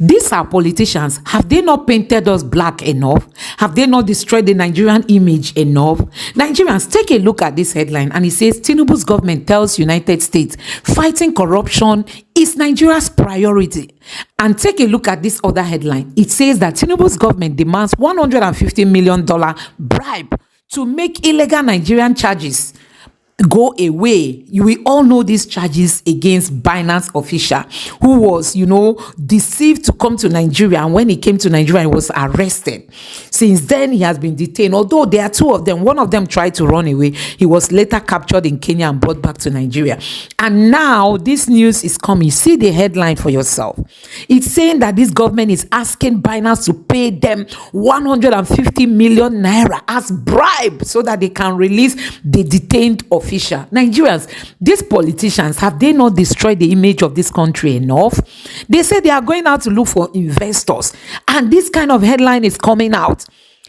These are politicians. Have they not painted us black enough? Have they not destroyed the Nigerian image enough? Nigerians, take a look at this headline and it says Tinubu's government tells United States fighting corruption is Nigeria's priority. And take a look at this other headline. It says that Tinubu's government demands $150 million bribe to make illegal Nigerian charges go away. You will all know these charges against Binance official who was, deceived to come to Nigeria, and when he came to Nigeria, he was arrested. Since then, he has been detained. Although there are two of them, one of them tried to run away. He was later captured in Kenya and brought back to Nigeria. And now this news is coming. See the headline for yourself. It's saying that this government is asking Binance to pay them 150 million naira as bribe so that they can release the detained official. Nigerians, these politicians, have they not destroyed the image of this country enough? They say they are going out to look for investors, and this kind of headline is coming out.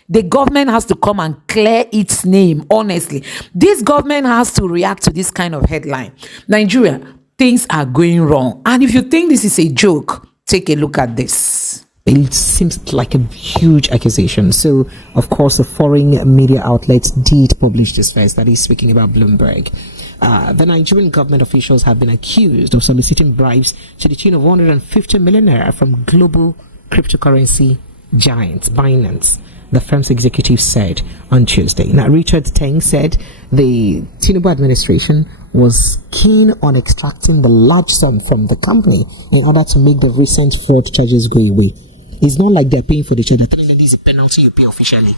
The government has to come and clear its name. Honestly, this government has to react to this kind of headline. Nigeria, things are going wrong, and if you think this is a joke, take a look at this. It seems like a huge accusation. So, of course, the foreign media outlets did publish this first, that is speaking about Bloomberg. The Nigerian government officials have been accused of soliciting bribes to the tune of 150 million naira from global cryptocurrency giant Binance, the firm's executive said on Tuesday. Now, Richard Teng said the Tinubu administration was keen on extracting the large sum from the company in order to make the recent fraud charges go away. It's not like they're paying for the charge. They're telling them this is a penalty you pay officially,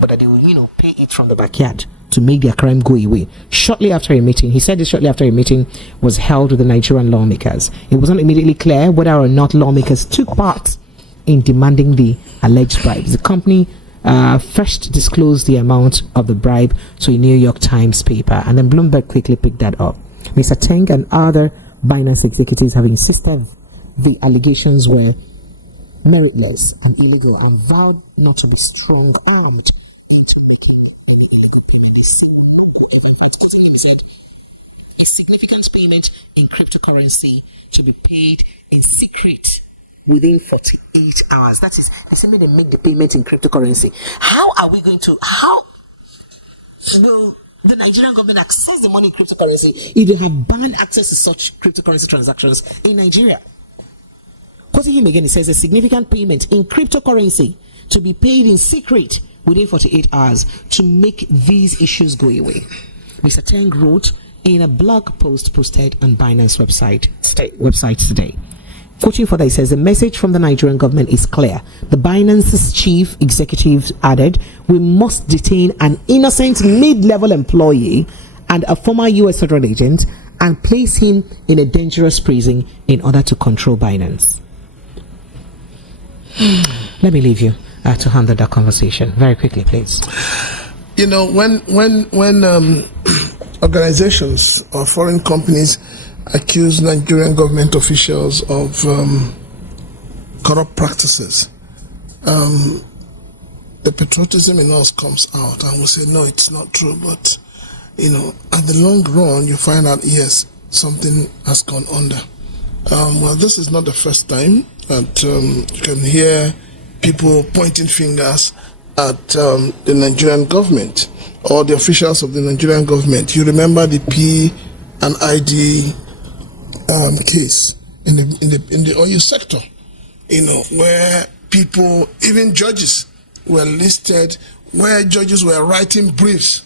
but that they will, pay it from the backyard to make their crime go away. Shortly after a meeting, he said this shortly after a meeting was held with the Nigerian lawmakers. It was not immediately clear whether or not lawmakers took part in demanding the alleged bribes. The company first disclosed the amount of the bribe to a New York Times paper, and then Bloomberg quickly picked that up. Mr. Teng and other Binance executives have insisted the allegations were meritless and illegal and vowed not to be strong-armed into making any illegal payments. He said a significant payment in cryptocurrency to be paid in secret within 48 hours. That is, they say they make the payment in cryptocurrency. How will the Nigerian government access the money in cryptocurrency if they have banned access to such cryptocurrency transactions in Nigeria? Quoting him again, he says a significant payment in cryptocurrency to be paid in secret within 48 hours to make these issues go away. Mr. Teng wrote in a blog post posted on Binance website today. Quoting further, he says the message from the Nigerian government is clear. The Binance's chief executive added, we must detain an innocent mid-level employee and a former US federal agent and place him in a dangerous prison in order to control Binance. Let me leave you to handle that conversation very quickly, please. When organizations or foreign companies accuse Nigerian government officials of corrupt practices, the patriotism in us comes out and we say, no, it's not true. But, at the long run, you find out, yes, something has gone under. This is not the first time that you can hear people pointing fingers at the Nigerian government or the officials of the Nigerian government. You remember the P and ID case in the oil sector, where people, even judges, were listed, where judges were writing briefs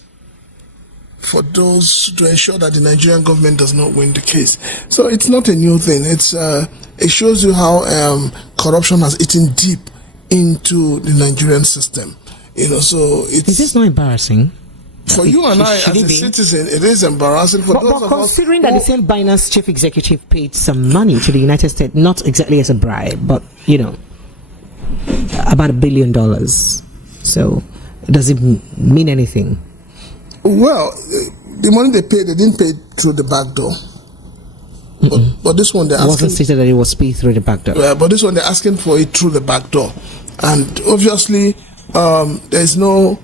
for those to ensure that the Nigerian government does not win the case. So it's not a new thing. It shows you how corruption has eaten deep into the Nigerian system. So it's. Is this not embarrassing? For you and I, as a citizen, it is embarrassing. For those but considering that the same Binance chief executive paid some money to the United States, not exactly as a bribe, but about $1 billion. So, does it mean anything? Well, the money they paid, they didn't pay through the back door. But this one, they're asking. It wasn't stated that it was paid through the back door. Yeah, but this one, they're asking for it through the back door. And obviously, there's no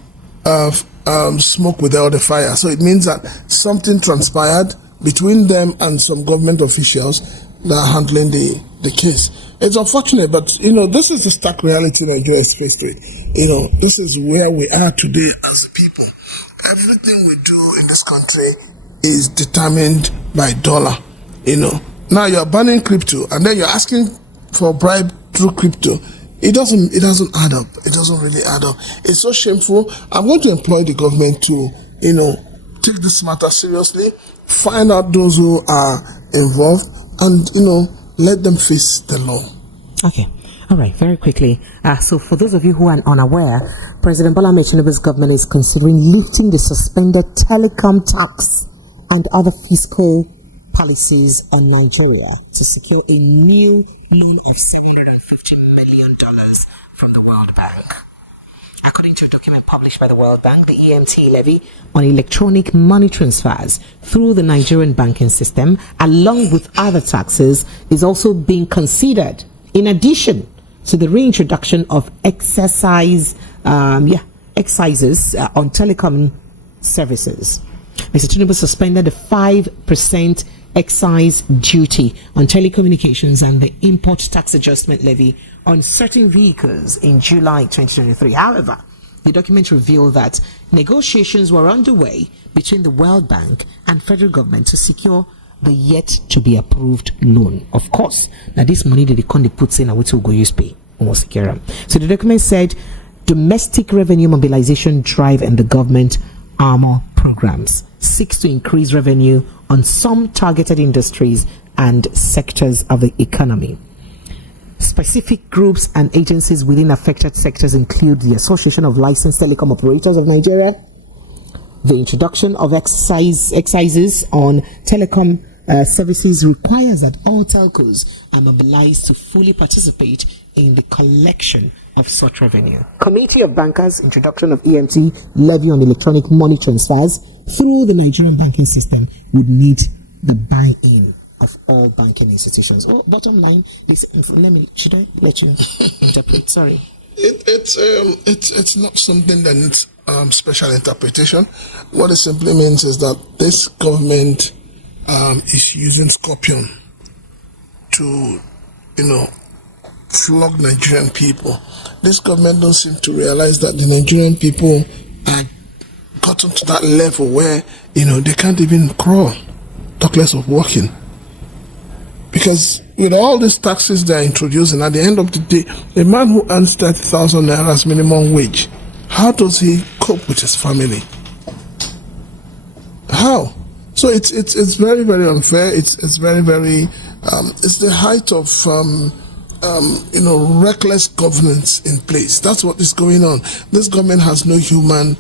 smoke without the fire. So it means that something transpired between them and some government officials that are handling the case. It's unfortunate, but this is the stark reality Nigeria is faced with. This is where we are today as a people. Everything we do in this country is determined by dollar. Now you're banning crypto, and then you're asking for a bribe through crypto. It doesn't add up. It doesn't really add up. It's so shameful. I'm going to employ the government to, take this matter seriously, find out those who are involved, and, let them face the law. Okay. All right, very quickly. So for those of you who are unaware, President Bola Ahmed Tinubu's government is considering lifting the suspended telecom tax and other fiscal policies on Nigeria to secure a new loan of $750 million from the World Bank. According to a document published by the World Bank, the EMT levy on electronic money transfers through the Nigerian banking system, along with other taxes, is also being considered in addition to the reintroduction of excises on telecom services. Mr. Tinubu suspended the 5% excise duty on telecommunications and the import tax adjustment levy on certain vehicles in July 2023. However, the document revealed that negotiations were underway between the World Bank and federal government to secure the yet to be approved loan. Of course, now this money that the country puts in, which will go use pay almost secure. So the document said domestic revenue mobilization drive and the government armor programs seeks to increase revenue on some targeted industries and sectors of the economy. Specific groups and agencies within affected sectors include the Association of Licensed Telecom Operators of Nigeria, the introduction of excises on telecom services requires that all telcos are mobilized to fully participate in the collection of such revenue. Committee of Bankers, introduction of EMT levy on electronic money transfers through the Nigerian banking system would need the buy-in of all banking institutions. Oh, bottom line, should I let you interpret? Sorry. It's not something that needs special interpretation. What it simply means is that this government is using Scorpion to, flog Nigerian people. This government don't seem to realize that the Nigerian people are gotten to that level where, they can't even crawl, talk less of walking. Because with all these taxes they're introducing, at the end of the day, a man who earns 30,000 naira as minimum wage, how does he cope with his family? How? So it's very, very unfair. It's very, very it's the height of reckless governance in place. That's what is going on. This government has no human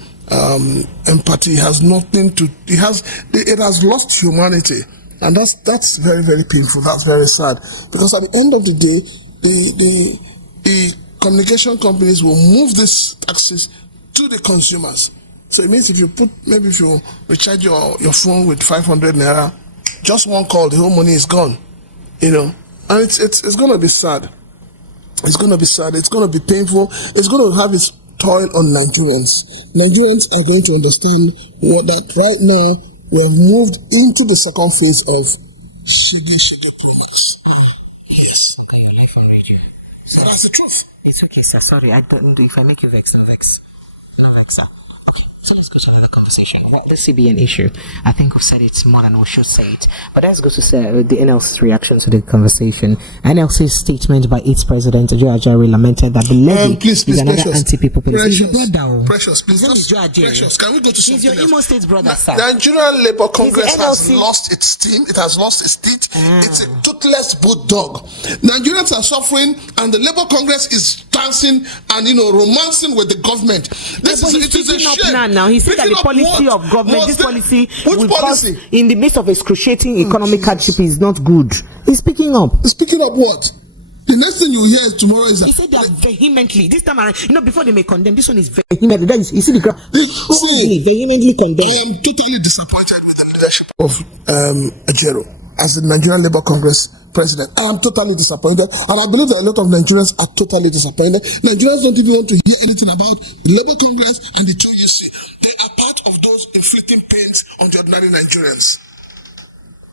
empathy. Has nothing to. It has lost humanity. And that's very, very painful. That's very sad. Because at the end of the day, the communication companies will move these taxes to the consumers. So it means if you recharge your phone with 500 naira, just one call, the whole money is gone. And it's going to be sad. It's going to be sad. It's going to be painful. It's going to have its toll on Nigerians. Nigerians are going to understand that right now we have moved into the second phase of shiggy promise. Yes. Okay, you live on radio. So that's the truth. It's okay, sir. Sorry, I don't. If I make you vex, no vex. Okay, so let's go to another conversation. Let's see, be an issue. I think we've said it more than we should say it. But let's go to the NLC's reaction to the conversation. NLC's statement by its president, Joe Ajari, lamented that the levy is another anti-people policy. Precious, Precious, can we go to something else? He's your Imo State brother, sir. The Nigerian Labour Congress has lost its steam. It has lost its teeth. It's a toothless bulldog. Nigerians are suffering, and the Labour Congress is dancing and romancing with the government. It is a shame. Now he said that the policy of government, this policy will cause, in the midst of excruciating economic hardship, is not good. He's speaking up. He's speaking up what? The next thing you hear tomorrow is that he said that vehemently. This time around, before they may condemn, this one is vehemently. You see the graph. Vehemently condemned. I am totally disappointed with the leadership of Ajero as the Nigerian Labour Congress president. I am totally disappointed, and I believe that a lot of Nigerians are totally disappointed. Nigerians don't even want to hear anything about the Labour Congress and the 2UC. They are part of those inflicting pains on the ordinary Nigerians.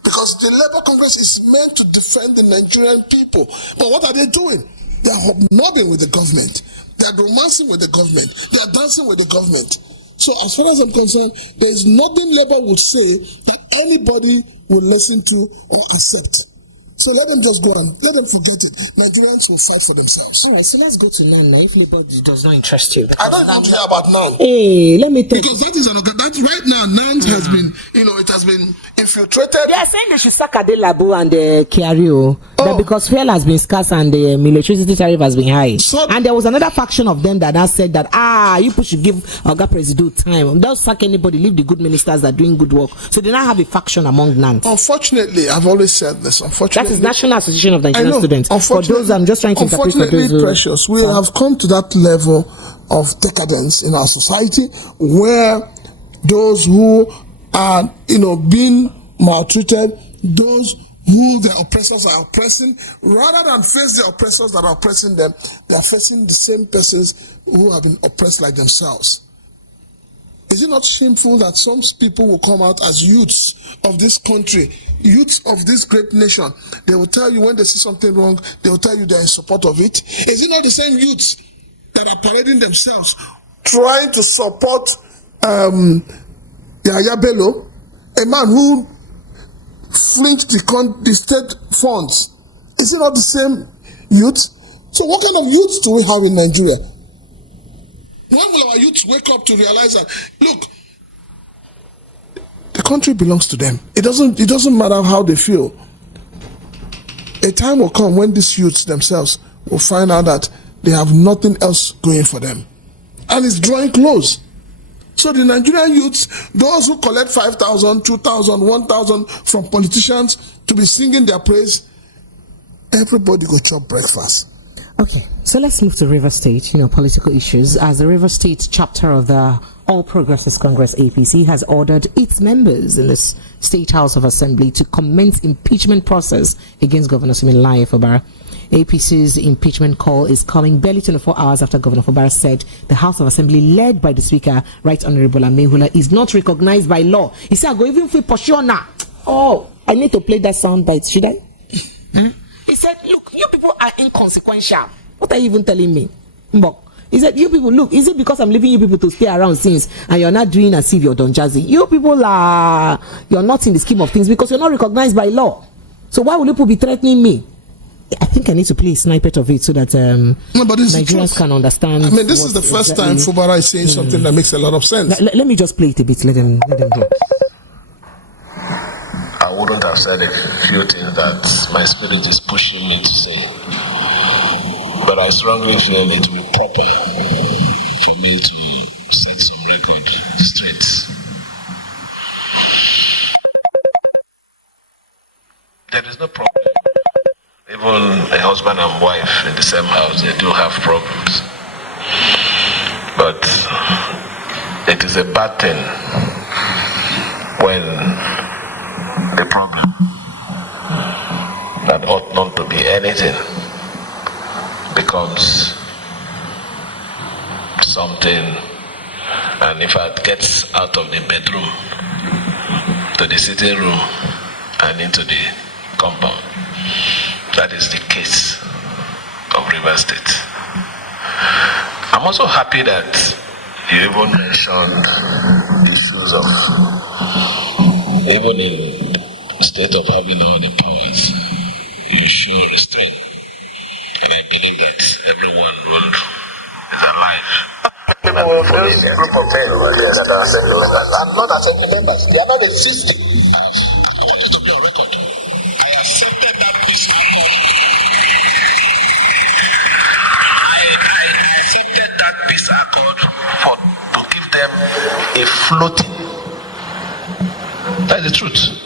Because the Labour Congress is meant to defend the Nigerian people. But what are they doing? They are hobnobbing with the government. They are romancing with the government. They are dancing with the government. So as far as I'm concerned, there is nothing Labour would say that anybody will listen to or accept. So let them just go and let them forget it. Nigerians will fight for themselves. All right, so let's go to Nana. If Labour does not interest you, I don't want to hear about now. Hey, let me tell you. Because that is that right now, NAND has been, it has been infiltrated. They are saying they should sack Adelabu and Kiario. That because fuel has been scarce and the electricity tariff has been high. So, and there was another faction of them that now said that, you people should give Oga Presido time. Don't sack anybody, leave the good ministers that are doing good work. So they now have a faction among NAND. Unfortunately, I've always said this. Unfortunately, that is National Association of Nigerian Students. For those, I'm just trying to interpret for those. Precious, we have come to that level of decadence in our society where those who are, being maltreated, those who the oppressors are oppressing, rather than face the oppressors that are oppressing them, they are facing the same persons who have been oppressed like themselves. Is it not shameful that some people will come out as youths of this country, youths of this great nation? They will tell you when they see something wrong, they will tell you they are in support of it. Is it not the same youths that are parading themselves, trying to support Yaya Bello, a man who flinched the state funds? Is it not the same youth? So what kind of youths do we have in Nigeria? When will our youths wake up to realize that, look, the country belongs to them. It doesn't matter how they feel. A time will come when these youths themselves will find out that they have nothing else going for them. And it's drawing close. So the Nigerian youths, those who collect 5,000, 2,000, 1,000 from politicians to be singing their praise, everybody go chop breakfast. Okay, so let's move to River State, political issues. As the River State chapter of the All Progressives Congress APC has ordered its members in the State House of Assembly to commence impeachment process against Governor Siminalayi Fubara. APC's impeachment call is coming barely 24 hours after Governor Fubara said the House of Assembly, led by the Speaker, Right Honorable Amehula, is not recognized by law. He said, I go even feel pursue now. Oh, I need to play that sound bite, should I? He said, look, you people are inconsequential. What are you even telling me? Mbok. He said, you people, look, is it because I'm leaving you people to stay around since and you're not doing as if you're Don Jazzy? You people you're not in the scheme of things because you're not recognized by law. So why would you people be threatening me? I think I need to play a snippet of it so that Nigerians can understand. I mean, this is the first time Fubara is saying something that makes a lot of sense. Let me just play it a bit. Let them go. I wouldn't have said a few things that my spirit is pushing me to say. But I strongly feel it will be proper for me to set some record straight. There is no problem. Even a husband and wife in the same house, they do have problems. But it is a bad thing when the problem that ought not to be anything becomes something, and if it gets out of the bedroom to the sitting room and into the compound. That is the case of River State. I'm also happy that you even mentioned issues of, even in the state of having all the powers, you show restraint. And I believe that everyone is alive. This group of men that are assembly members are not assembly members. They are not existing. I want you to be on record. I accepted that peace accord. I accepted that peace accord to give them a floating. That's the truth.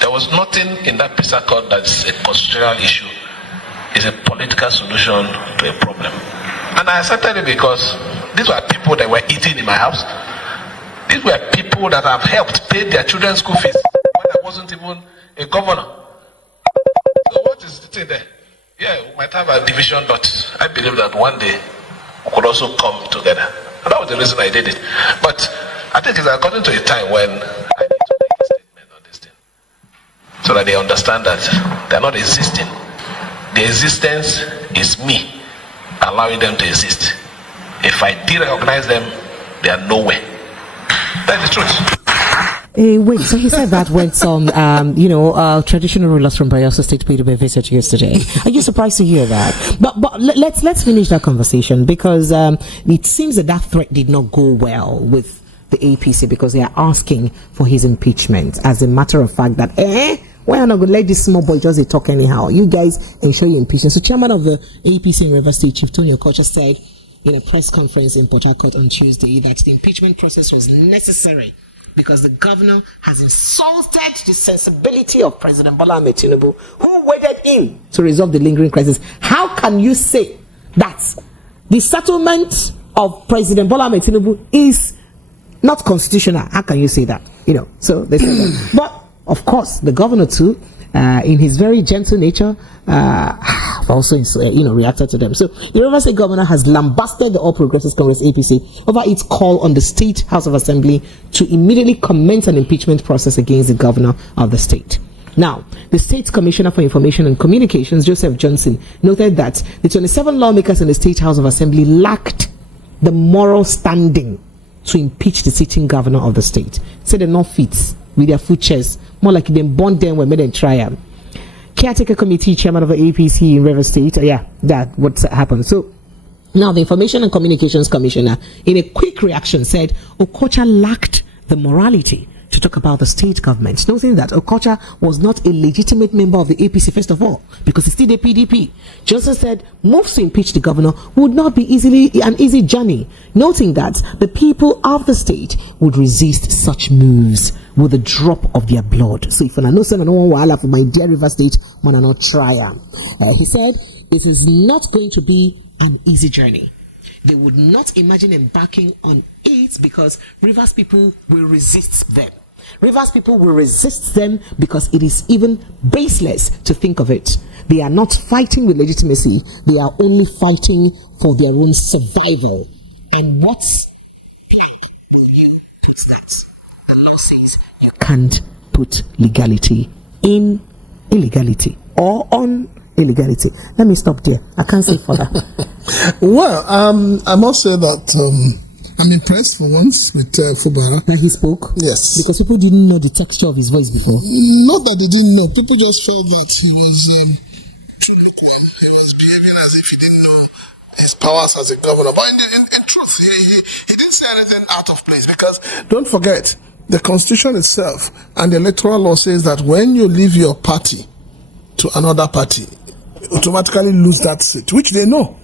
There was nothing in that peace accord that's a constitutional issue. It's a political solution to a problem. And I accepted it because these were people that were eating in my house. These were people that have helped pay their children's school fees when I wasn't even a governor. So what is the thing there? Yeah, we might have a division, but I believe that one day we could also come together. And that was the reason I did it. But I think it's according to a time when I need to make a statement on this thing. so that they understand that they're not existing. The existence is me allowing them to exist. If I de-recognize them, they are nowhere. That's the truth. Wait, so he said that when some, traditional rulers from Bayelsa State paid him a visit yesterday. Are you surprised to hear that? But let's finish that conversation, because it seems that threat did not go well with the APC, because they are asking for his impeachment as a matter of fact that, why are not going to let this small boy just talk anyhow? You guys ensure your impeachment. So chairman of the APC in Rivers State, Chief Tony Okocha, said in a press conference in Port Harcourt on Tuesday that the impeachment process was necessary because the governor has insulted the sensibility of President Bola Ahmed Tinubu, who waited in to resolve the lingering crisis. How can you say that the settlement of President Bola Ahmed Tinubu is not constitutional? How can you say that? So they said that. But of course, the governor too, in his very gentle nature, also reacted to them. So the Rivers State governor has lambasted the All Progressives Congress APC over its call on the State House of Assembly to immediately commence an impeachment process against the governor of the state. Now, the State Commissioner for Information and Communications, Joseph Johnson, noted that the 27 lawmakers in the State House of Assembly lacked the moral standing to impeach the sitting governor of the state. Said they're not fit with their foot chairs, more like them bond them when made them try them. Caretaker committee chairman of the APC in Rivers State, that what happened. So now the Information and Communications Commissioner, in a quick reaction, said Okocha lacked the morality to talk about the state government, noting that Okocha was not a legitimate member of the APC, first of all, because he's still the PDP. Johnson said moves to impeach the governor would not be an easy journey, noting that the people of the state would resist such moves with a drop of their blood. So if I know someone wahala for my dear River State, man, not try. He said it is not going to be an easy journey. They would not imagine embarking on it because Rivers people will resist them. Rivers people will resist them because it is even baseless to think of it. They are not fighting with legitimacy. They are only fighting for their own survival. And what's black for you puts that? The law says you can't put legality in illegality or on illegality. Let me stop there. I can't say further. Well, I must say that I'm impressed for once with Fubara. That he spoke? Yes. Because people didn't know the texture of his voice before. Not that they didn't know. People just felt that he was behaving as if he didn't know his powers as a governor. But in truth, he didn't say anything out of place. Because don't forget, the Constitution itself and the electoral law says that when you leave your party to another party, you automatically lose that seat, which they know.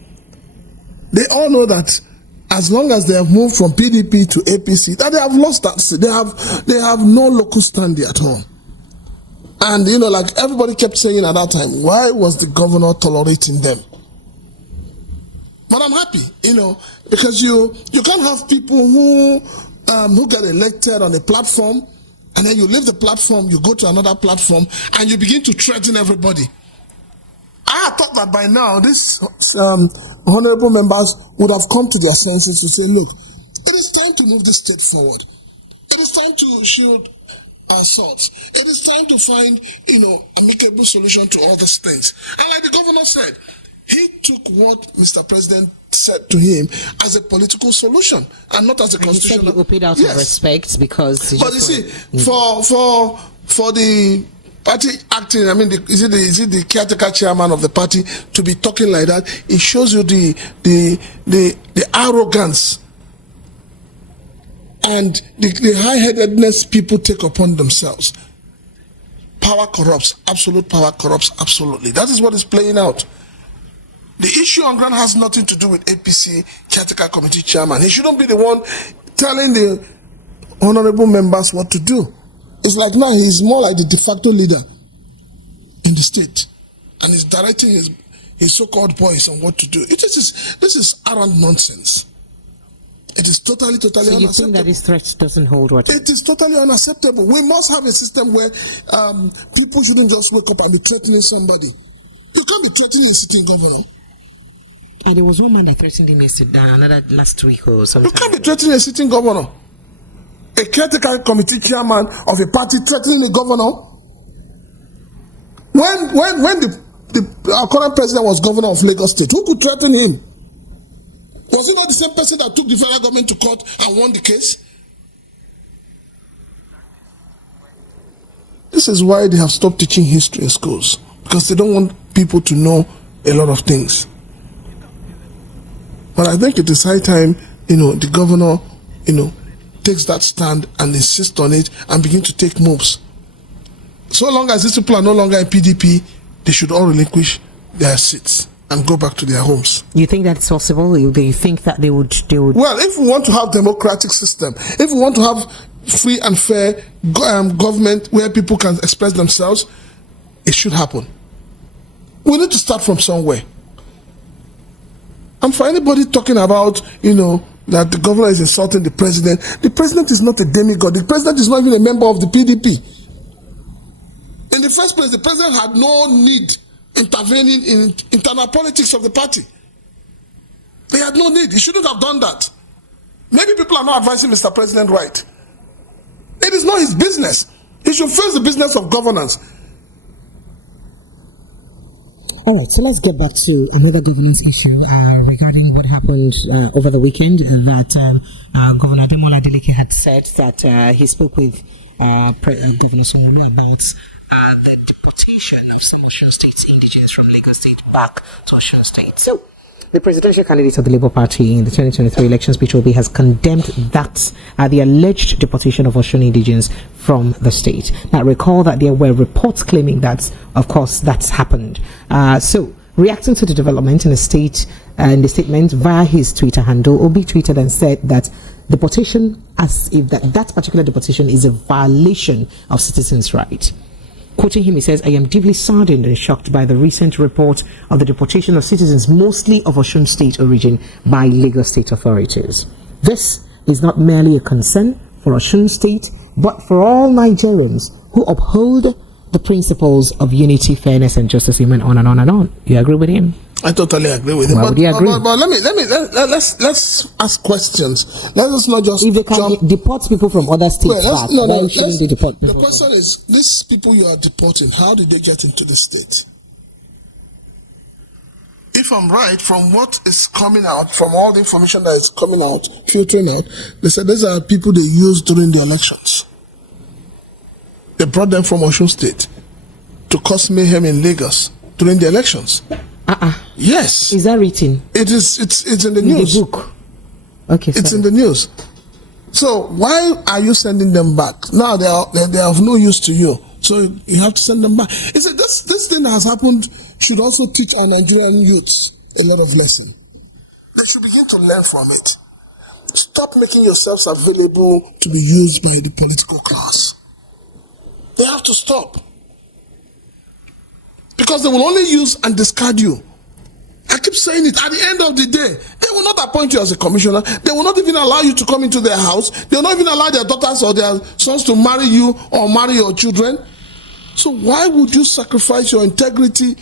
They all know that as long as they have moved from PDP to APC, that they have lost that seat. They have no local standing at all. And like everybody kept saying at that time, why was the governor tolerating them? But I'm happy, because you can't have people who get elected on a platform, and then you leave the platform, you go to another platform, and you begin to threaten everybody. I thought that by now, these honorable members would have come to their senses to say, look, it is time to move the state forward. It is time to shield our swords. It is time to find, amicable solution to all these things. And like the governor said, he took what Mr. President said to him as a political solution and not as a constitutional. He said he paid out of respect because. But you see, for the party acting, is it the caretaker chairman of the party to be talking like that? It shows you the arrogance and the high-headedness people take upon themselves. Power corrupts. Absolute power corrupts. Absolutely. That is what is playing out. The issue on ground has nothing to do with APC caretaker committee chairman. He shouldn't be the one telling the honorable members what to do. It's like now he's more like the de facto leader in the state, and he's directing his so-called boys on what to do. This is arrant nonsense. It is totally unacceptable. So you think that this threat doesn't hold water? It is totally unacceptable. We must have a system where people shouldn't just wake up and be threatening somebody. You can't be threatening a sitting governor. And there was one man that threatened him another last week or something. You can't be threatening a sitting governor. A caretaker committee chairman of a party threatening the governor. When our current president was governor of Lagos State, who could threaten him? Was it not the same person that took the federal government to court and won the case? This is why they have stopped teaching history in schools, because they don't want people to know a lot of things. But I think it is high time, the governor, takes that stand and insists on it and begin to take moves. So long as these people are no longer in PDP, they should all relinquish their seats and go back to their homes. You think that's possible? Do you think that they would? Well, if we want to have democratic system, if we want to have free and fair government where people can express themselves, it should happen. We need to start from somewhere. And for anybody talking about, that the governor is insulting the president is not a demigod. The president is not even a member of the PDP. In the first place, the president had no need intervening in internal politics of the party. They had no need. He shouldn't have done that. Maybe people are not advising Mr. President right. It is not his business. He should face the business of governance. All right, so let's get back to another governance issue regarding what happened over the weekend. That Governor Ademola Adeleke had said that he spoke with Governor Sanwo-Olu about the deportation of some Osun State indigents from Lagos State back to Osun State. So, the presidential candidate of the Labour Party in the 2023 election speech has condemned that the alleged deportation of Osun indigents from the state. Now, recall that there were reports claiming that, of course, that's happened. So, reacting to the development in the statement via his Twitter handle, Obi tweeted and said that deportation, as if that particular deportation is a violation of citizens' rights. Quoting him, he says, "I am deeply saddened and shocked by the recent report of the deportation of citizens, mostly of Osun State origin, by Lagos State authorities. This is not merely a concern for Osun State, but for all Nigerians who uphold the principles of unity, fairness, and justice." He went on and on and on. You agree with him? I totally agree with him. Why would you agree? But let's ask questions. Let us not just if they can deport people from other states back, why shouldn't they deport people? The question is, these people you are deporting, how did they get into the state? If I'm right, from what is coming out, from all the information that is coming out, filtering out, they said these are people they used during the elections. They brought them from Osun State to cause mayhem in Lagos during the elections. Yes. Is that written? It is. It's in the news. In the book. Okay. It's in the news. So why are you sending them back? Now they are of no use to you. So you have to send them back. He said this thing that has happened should also teach our Nigerian youths a lot of lesson. They should begin to learn from it. Stop making yourselves available to be used by the political class. They have to stop. Because they will only use and discard you. I keep saying it. At the end of the day, they will not appoint you as a commissioner. They will not even allow you to come into their house. They will not even allow their daughters or their sons to marry you or marry your children. So why would you sacrifice your integrity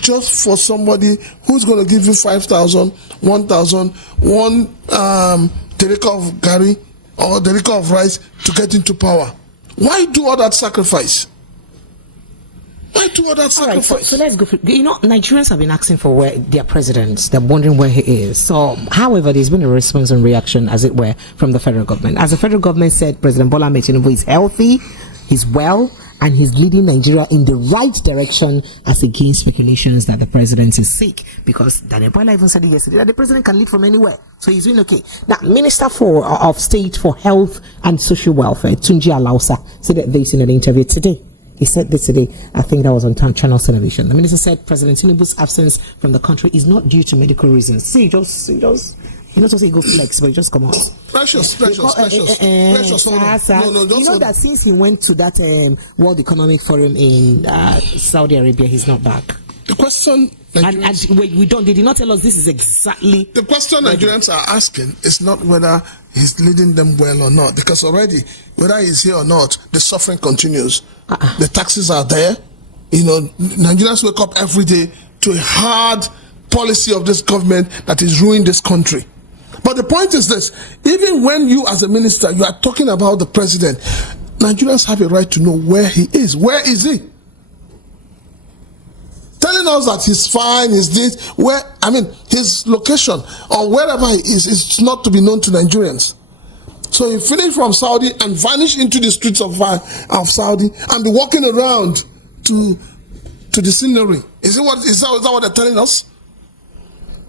just for somebody who's going to give you 5,000, 1,000, one derrick of gari or derrick of rice to get into power? Why do all that sacrifice? Why do all that sacrifice? All right, so let's go. Nigerians have been asking for their president. They're wondering where he is. So, however, there's been a response and reaction, as it were, from the federal government. As the federal government said, President Bola Ahmed Tinubu is healthy, he's well, and he's leading Nigeria in the right direction, as against speculations that the president is sick. Because Daniel Bola even said yesterday that the president can lead from anywhere. So he's doing okay. Now, Minister of State for Health and Social Welfare, Tunji Alausa, said this in an interview today. He said this today, I think that was on Channel Television. The minister said President Tinubu's absence from the country is not due to medical reasons. See, just you know, to say go flex, but just come on. Precious. No, you know that since he went to that World Economic Forum in Saudi Arabia, he's not back. The question, they did not tell us this is exactly the question Nigerians are asking is not whether he's leading them well or not, because already, whether he's here or not, the suffering continues. The taxes are there. Nigerians wake up every day to a hard policy of this government that is ruining this country. But the point is this: even when you, as a minister, you are talking about the president, Nigerians have a right to know where he is. Where is he? telling us that he's fine, is this, his location or wherever he is not to be known to Nigerians. So he finished from Saudi and vanished into the streets of Saudi and be walking around to the scenery. Is that what they're telling us?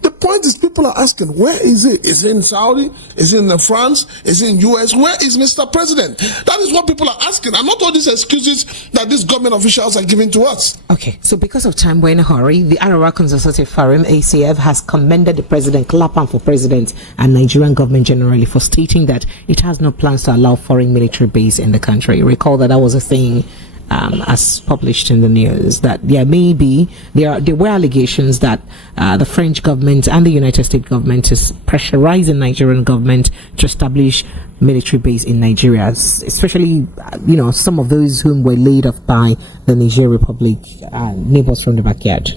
The point is, people are asking, where is he? Is he in Saudi? Is he in France? Is he in US? Where is Mr. President? That is what people are asking, and not all these excuses that these government officials are giving to us. Okay, so because of time, we're in a hurry. The Arawa Consultative Forum, ACF, has commended the president, Klapan for president, and Nigerian government generally for stating that it has no plans to allow foreign military base in the country. Recall that was a thing as published in the news, that there were allegations that the French government and the United States government is pressurizing Nigerian government to establish military base in Nigeria, especially some of those whom were laid off by the Niger Republic, neighbors from the backyard.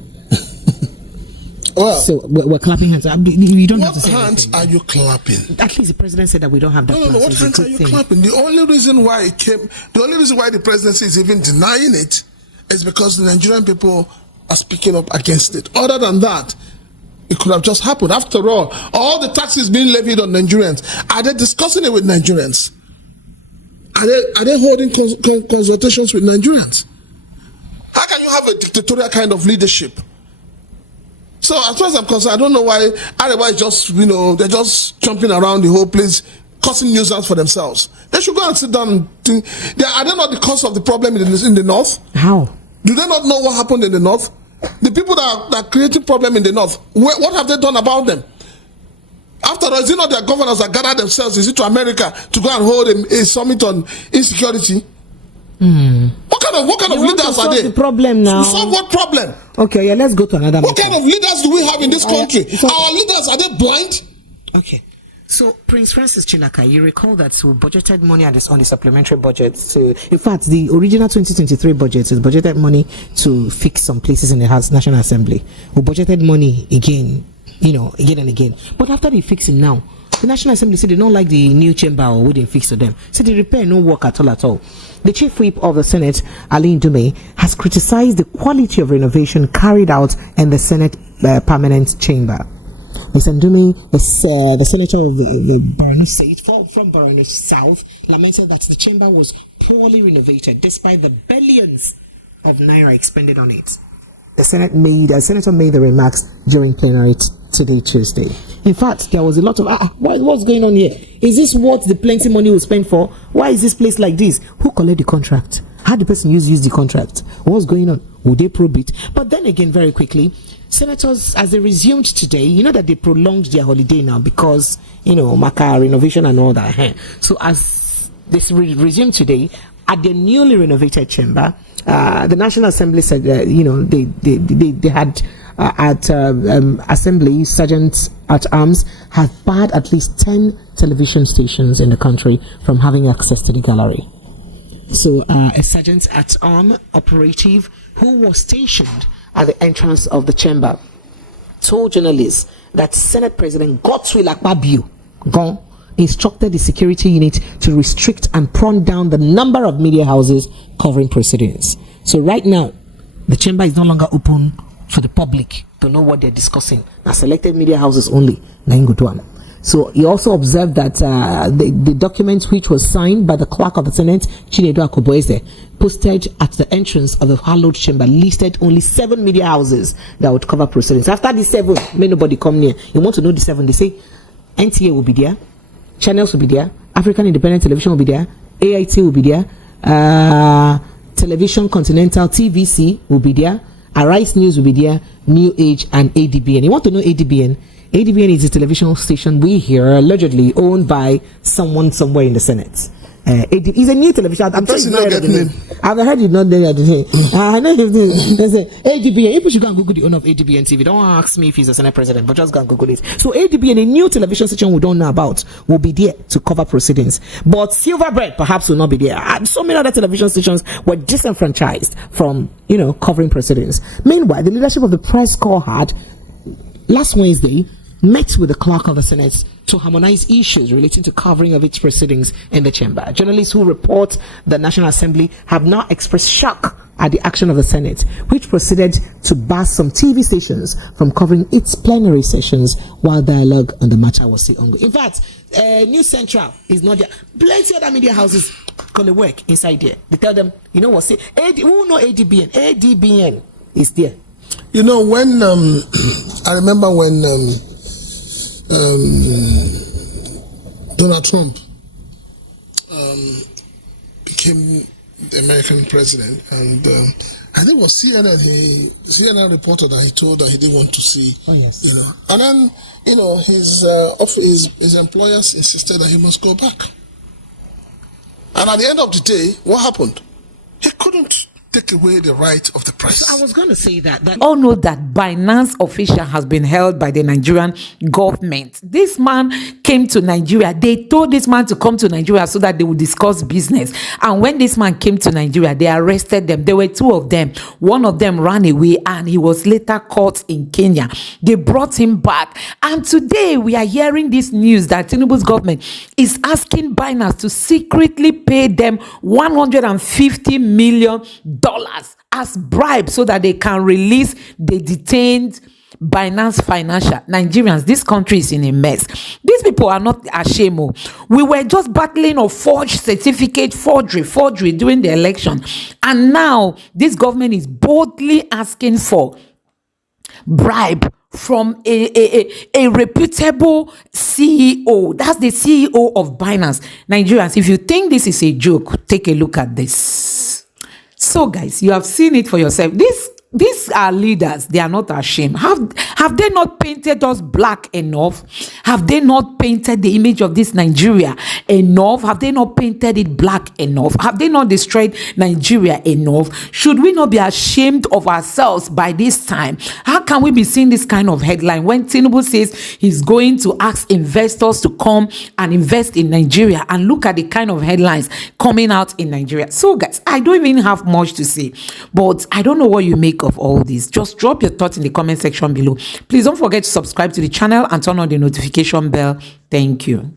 Well, so we're clapping hands. You don't have to say hands anything. Are you clapping? At least the president said that we don't have that. No. What hands are you clapping? The only reason why the presidency is even denying it is because the Nigerian people are speaking up against it. Other than that, it could have just happened. After all the taxes being levied on Nigerians, are they discussing it with Nigerians? Are they holding consultations with Nigerians? How can you have a dictatorial kind of leadership? So as far as I'm concerned, I don't know why Arewa is just, they're just jumping around the whole place, causing nuisance for themselves. They should go and sit down and think. Are they not the cause of the problem in the north? How? Do they not know what happened in the north? The people that are creating problem in the north, what have they done about them? After all, is it not their governors that gather themselves, is it to America to go and hold a summit on insecurity? What kind of leaders are they? The problem now. To solve what problem? Okay, let's go to another. What kind of leaders do we have in this country? Our leaders, are they blind? Okay. So, Prince Francis Chinaka, you recall that we budgeted money on the supplementary budget to, in fact, the original 2023 budget is budgeted money to fix some places in the National Assembly. We budgeted money again and again. But after they fix it now, the National Assembly said they don't like the new chamber or we didn't fix to them. So the repair no work at all. The Chief Whip of the Senate, Ali Ndume, has criticized the quality of renovation carried out in the Senate permanent chamber. Mr. Ndume is the senator of the Borno State from Borno South, lamented that the chamber was poorly renovated despite the billions of naira expended on it. The senator made the remarks during plenary today, Tuesday. In fact, there was a lot of what's going on here? Is this what the plenty money will spend for? Why is this place like this? Who collect the contract? How the person use the contract? What's going on? Will they probe it? But then again, very quickly, senators, as they resumed today, that they prolonged their holiday now because Maka renovation and all that. So as they resumed today at the newly renovated chamber, the National Assembly said they had at Assembly, Sergeants at Arms have barred at least 10 television stations in the country from having access to the gallery. So a Sergeant at Arm operative who was stationed at the entrance of the chamber told journalists that Senate President Godswill Akpabio instructed the security unit to restrict and prune down the number of media houses covering proceedings. So right now, the chamber is no longer open for the public to know what they're discussing. Now, selected media houses only. So he also observed that the document which was signed by the clerk of the Senate, Chinedu Akoboeze, posted at the entrance of the hallowed chamber listed only 7 media houses that would cover proceedings. After the 7, may nobody come near. You want to know the 7? They say NTA will be there, Channels will be there, African Independent Television will be there, AIT will be there, Television Continental TVC will be there, Arise News will be there, New Age, and ADBN. You want to know ADBN? ADBN is a television station we hear allegedly owned by someone somewhere in the Senate. It's a new television. I'm telling you, I've heard it not there. I know there's a ADBN. People should go and Google the owner of ADBN TV. Don't ask me if he's a Senate president, but just go and Google it. So ADBN, a new television station we don't know about, will be there to cover proceedings. But Silverbird perhaps will not be there. And so many other television stations were disenfranchised from, covering proceedings. Meanwhile, the leadership of the press corps had last Wednesday met with the clerk of the Senate to harmonize issues relating to covering of its proceedings in the chamber. Journalists who report the National Assembly have now expressed shock at the action of the Senate, which proceeded to bar some TV stations from covering its plenary sessions while dialogue on the matter was still ongoing. In fact, News Central is not there. Plenty other media houses gonna work inside there. They tell them, you know what, say, who know ADBN? ADBN is there. You know, when I remember when Donald Trump became the American president, and I think it was CNN reported that he told that he didn't want to see. Oh yes. You know, and then his employers insisted that he must go back. And at the end of the day, what happened? He couldn't take away the right of the press. So I was going to say that all know that Binance official has been held by the Nigerian government. This man came to Nigeria. They told this man to come to Nigeria so that they would discuss business. And when this man came to Nigeria, they arrested them. There were two of them. One of them ran away and he was later caught in Kenya. They brought him back. And today we are hearing this news that Tinubu's government is asking Binance to secretly pay them $150 million as bribe so that they can release the detained Binance Financial. Nigerians, this country is in a mess. These people are not ashamed. We were just battling of forged certificate forgery during the election. And now this government is boldly asking for bribe from a reputable CEO. That's the CEO of Binance. Nigerians, if you think this is a joke, take a look at this. So guys, you have seen it for yourself. These are leaders. They are not ashamed. Have they not painted us black enough? Have they not painted the image of this Nigeria enough? Have they not painted it black enough? Have they not destroyed Nigeria enough? Should we not be ashamed of ourselves by this time? How can we be seeing this kind of headline when Tinubu says he's going to ask investors to come and invest in Nigeria? And look at the kind of headlines coming out in Nigeria. So guys, I don't even have much to say, but I don't know what you make of all this. Just drop your thoughts in the comment section below. Please don't forget to subscribe to the channel and turn on the notification bell. Thank you.